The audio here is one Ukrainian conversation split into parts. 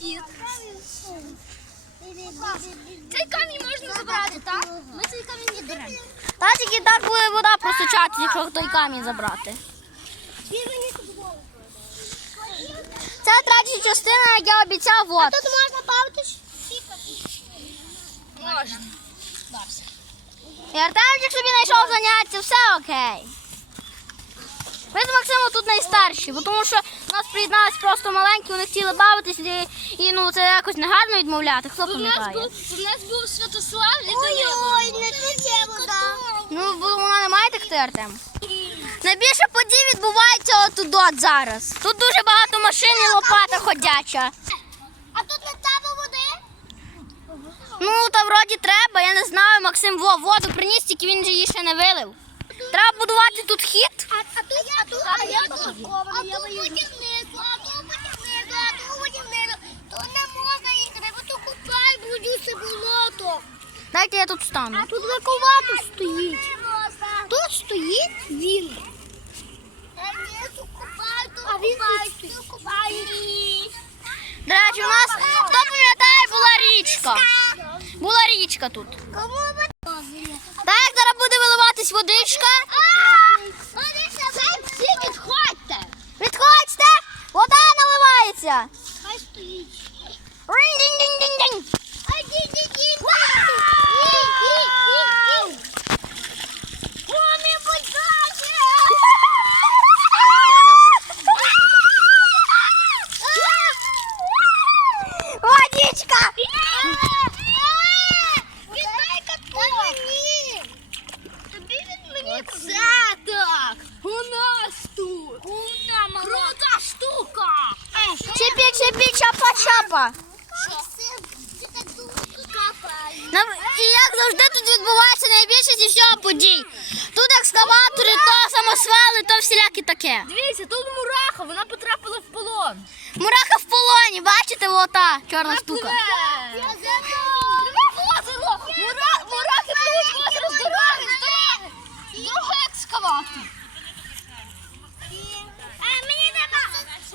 Цей камінь можна забрати, так? Ми цей камінь не беремо. Та тільки так буде вода просочати, якщо той камінь забрати. Це третя частина, як я обіцяв, вот. А Тут можна палки сіпати. Можна. Там, якщо він знайшов заняття, все окей. Ми з Максимом тут найстарші, бо тому що нас приєднались просто маленькі, вони хотіли бавитись, і ну це якось негарно відмовляти. Хто у, не у нас був Святослав і Ой, -ой тут є вода? Котов. Ну бо вона немає так ти, артем. Найбільше подій відбувається тут -от зараз. Тут дуже багато машин і лопата ходяча. А тут не треба води. Ну там вроді треба. Я не знаю. Максим во воду приніс, тільки він же її ще не вилив. Треба будувати тут хід. ту потемнило, а ту потемнило, то не можна їхати, бо то купай будь усе болото. Дайте я тут стану. А тут лаковато а стоїть. Тут стоїть він. А він купає. До речі, у нас, хто а пам'ятає, була річка. Була річка тут. Кому Вітайка Ні. У нас тут. У нас штука. Чепі, чепі, чапа-чапа. І як завжди тут відбувається найбільше зі всього подій. Тут екскаватори, то самосвали, то всілякі таке. Дивіться, тут мураха, вона потрапила в полон. Бачите, та чорна штука. Мура мурахи повітря Мураха,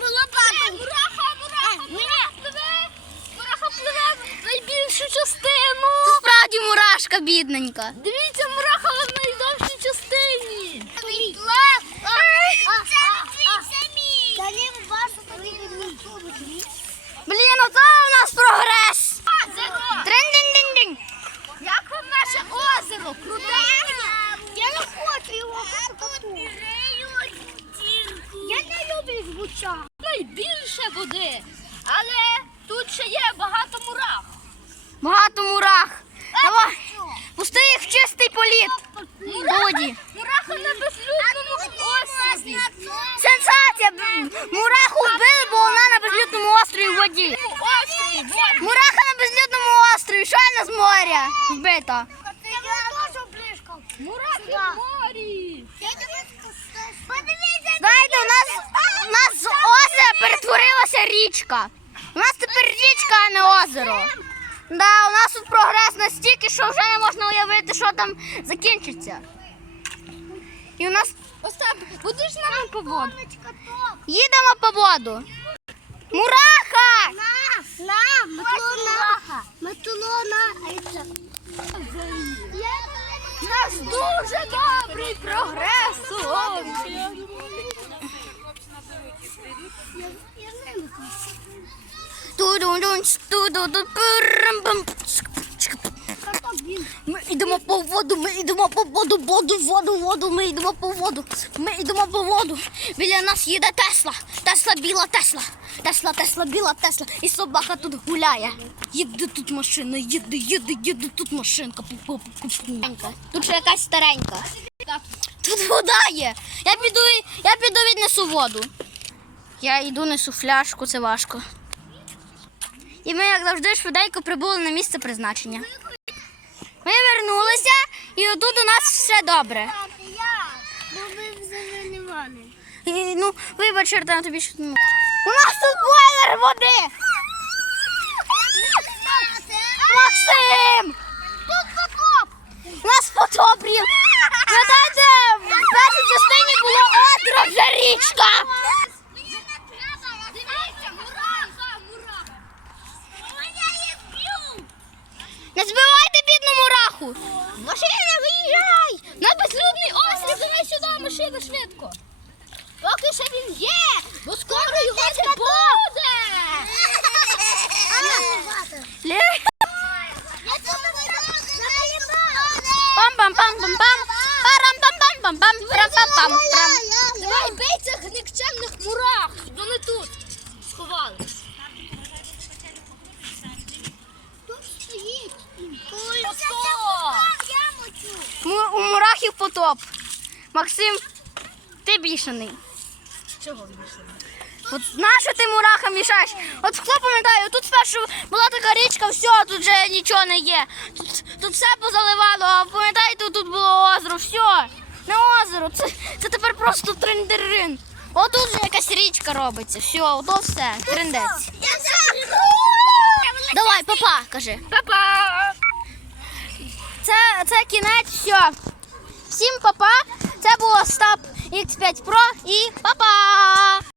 в мураха пливе найбільшу частину. Справді мурашка, бідненька. Дивіться, мураха найдовшій частині. Блін, ну у нас прогрес! дин дин дін Як вам наше озеро? Круте! Я не хочу його живуть Я, Я не люблю звучать. Найбільше води, але тут ще є багато мурах. Багато мурах. А Давай, що? Пусти їх в чистий по... Моря вбито. у морі. морі. Виску, Подивися, Сайте, у нас, у нас з озера перетворилася річка. У нас тепер Один, річка, а не озеро. Один. Да, У нас тут прогрес настільки, що вже не можна уявити, що там закінчиться. І у нас. Один. будеш поводу? Їдемо по воду. Мураха! На, на. Метолона, айця. нас дуже добрий прогрес! Тут тут. По воду, ми йдемо по воду, воду, воду, воду, ми йдемо по воду, ми йдемо по воду. Біля нас їде тесла. Тесла біла тесла. Тесла, тесла, біла тесла, і собака тут гуляє. Їде Тут машина, їде, їде, їде тут тут машинка, ще якась старенька. Тут вода є. Я піду, я піду віднесу воду. Я йду, несу фляжку, це важко. І ми, як завжди, швиденько прибули на місце призначення. Ми вернулися і отут у нас все добре. Ну, вибач, черта, на тобі щось У нас тут бойлер води! Максим! Тут потоп! У нас потоп рів! в першій частині було отро, вже річка! машина, виїжджай! На безлюдний острів, давай сюди машина швидко. Поки ще він є, бо скоро... От Максим, ти бішаний. що ти мураха мішаєш. От хто пам'ятає, тут спершу була така річка, все, тут вже нічого не є. Тут, тут все позаливало, а пам'ятаєте, тут, тут було озеро. все. Не озеро. Це, це тепер просто триндерин. От тут же якась річка робиться, все, от, все, трендець. Давай, папа, -па, кажи. Це, це кінець, все. Всім па-па. Це був Остап X5 Pro і па-па.